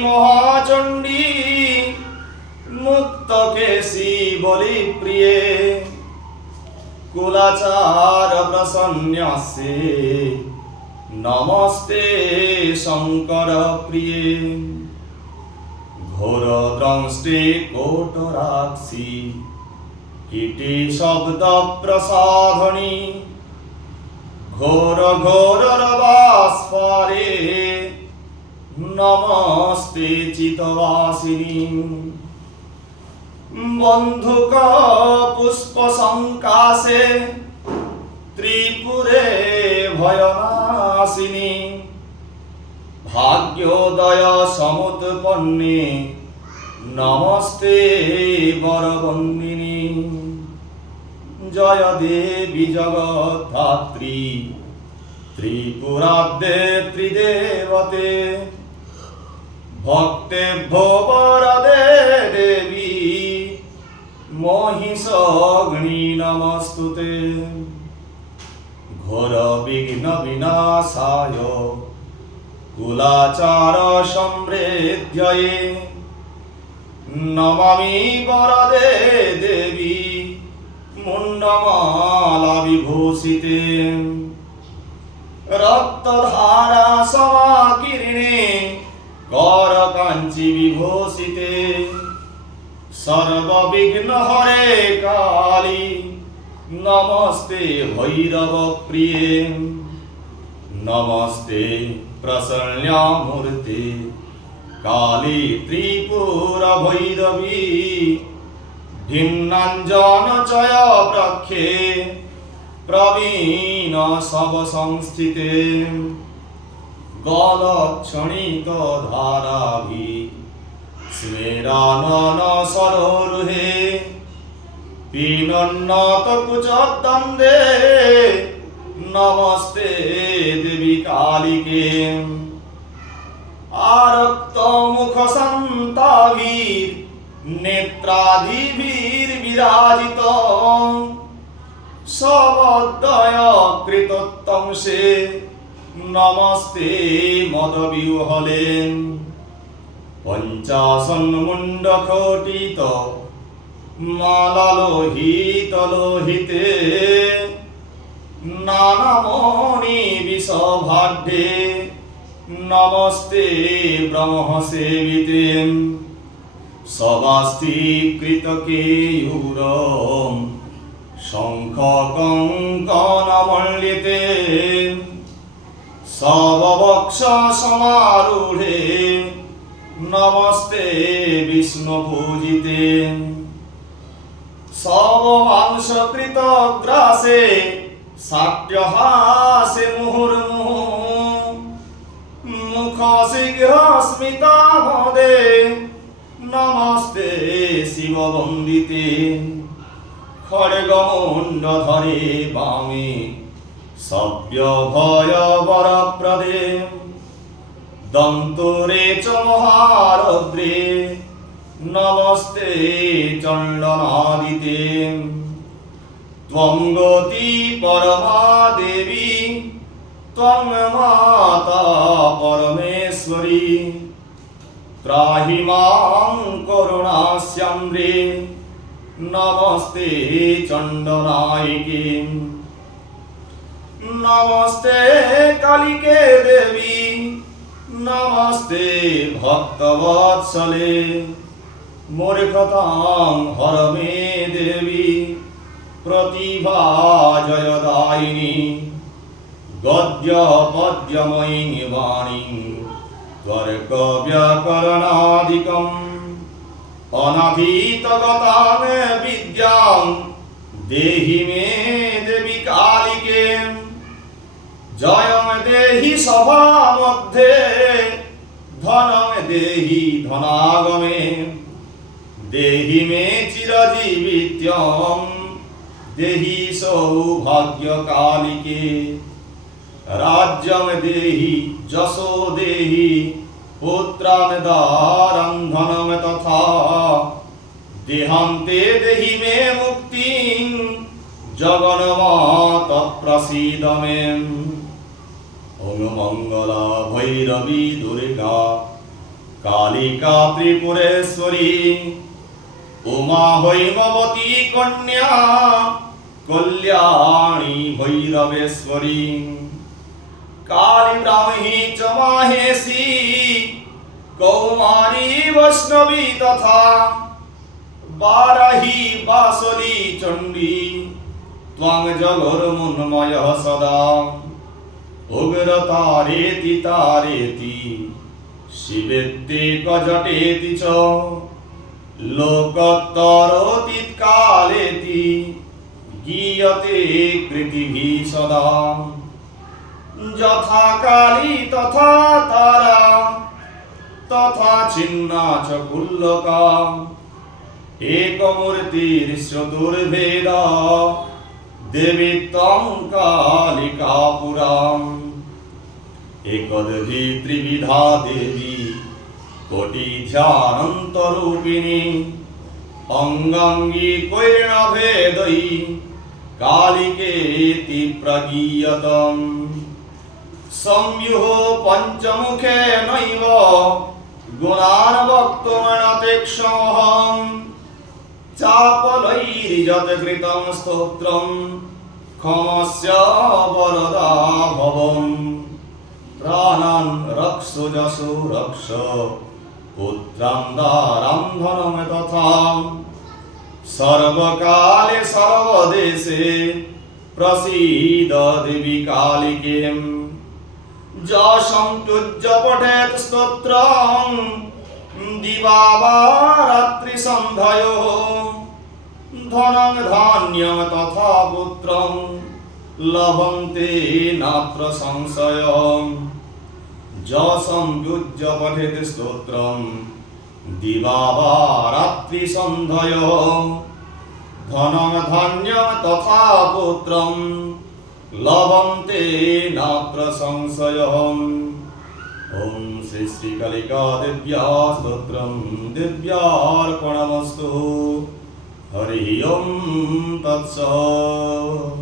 महाचण्डी मुक्तकेशी बलिप्रिये कुलाचार प्रसन्यासे नमस्ते शंकर प्रिये घोर द्रंष्टे कोटराक्षी कीटी शब्द प्रसाधनी घोर घोर रवास्फारे नमस्ते चितवासिनी बंधुक पुष्प संकाशे त्रिपुरे भयनाशिनी भाग्योदय समुत्पन्ने नमस्ते वरवन्दिनी जय देवी जगद्धात्री त्रिपुराद्ये त्रिदेवते भक्तेभ्यो वरदे देवी महिषाग्नि नमस्तुते घोर विघ्न विनाशाय कुलाचार समृद्ध्यये नमामि वरदे देवी मुंडमाला विभूषिते रक्तधारा समाकीर्णे करकाञ्चि विभूषिते सर्वविघ्न हरे काली नमस्ते भैरव प्रिये नमस्ते प्रसन्नामूर्ते काली त्रिपुर भैरवी भिन्नाञ्जनचय प्रख्ये प्रवीण शव संस्थिते गलक्षणित धाराभि स्मेरानन सरोरुहे पीनन्नत कुचदन्दे नमस्ते देवी कालिके आरक्त मुख संताभिर नेत्रादिभिर विराजित सबदय कृतोत्तंसे नमस्ते मदव्यूहले पंचाशन्मुण्डखोटित मालालोहित लोहिते नानामणि विषभाढ्ये नमस्ते ब्रह्मसेविते सवास्तीकृतकेयूरं शङ्खकङ्कणमण्डिते सववक्ष समारूढे नमस्ते विष्णुपूजिते सवमांसकृतग्रासे साट्यहासे मुहुर्मुहुः मुखशीघ्रस्मितामदे नमस्ते शिववन्दिते खड्गमुण्डधरे वामे सव्यभयवरप्रदे दन्तुरे च महारौद्रे नमस्ते चण्डनादिते त्वं गति परमा देवी त्वं माता परमेश्वरी त्राहि मां करुणास्याम्रे नमस्ते चण्डनायिके नमस्ते कालिके देवी नमस्ते भक्तवत्सले मूर्खतां हर मे देवी प्रतिभा जयदायिनी गद्य पद्यमयी वाणी त्वर्कव्याकरणादिकम् अनाधीतगतां विद्यां देहि मे देवी कालिके जयं देहि सभामध्ये धनं देहि धनागमे देहि मे चिरजीवित्यं देहि सौभाग्यकालिके राज्यं देहि जसो देहि पुत्रान् दारं धनं तथा देहान्ते देहि मे मुक्तिं जगन्मात प्रसीद मे ॐ मंगला भैरवी दुर्गा কালিকা ত্রিপুরেশ্বরী উমা হৈমবতী কন্যা কল্যাণী ভৈরবেশ্বরী কালী ব্রাহ্মী চ মাহেশী কৌমারী বৈষ্ণবী তথা বারাহী বাসলী চণ্ডী ত্বং জগন্ময় সদা উগ্রতারেতি তারেতি শিবেত্তে কজটেতি চ লোকোত্তরতীতকালেতি গীয়তে কৃতিভি সদা যথা কালী তথা তারা তথা ছিন্না চ কুল্লকা একমূর্তির চতুর্ভেদ দেবী ত্বং কালিকা পুরাম একদধি ত্রিবিধা দেবী কোটি ধ্যানন্তরূপিণী অঙ্গাঙ্গী কৈর্ণভেদৈ কালিকেতি প্রগীয়তম সংযুহ পঞ্চমুখে নৈব গুণান বক্তুমনতেক্ষমহং চাপলৈর্যত কৃতং স্তোত্রম ক্ষমস্য বরদা ভবম প্রাণান রক্ষো যশো রক্ষ পুত্রান দারাম ধনম তথা সর্বকালে সর্বদেশে প্রসীদ দেবী কালিকে যশংতুজ্য পঠেত স্তোত্রং দিবা বা রাত্রি সন্ধ্যায়োঃ ধনং ধান্যং তথা পুত্রং লভন্তে নাত্র সংশয়ঃ যশংতুজ্য পঠেত স্তোত্রং দিবা বা রাত্রি সন্ধ্যায়োঃ ধনং ধান্যং তথা পুত্রং লভন্তে নাত্র সংশয়ঃ ওম শ্রী শ্রী কালিকা দেব্যা স্তোত্রম দিব্যার্পণমস্তু হরি ওম তৎসৎ।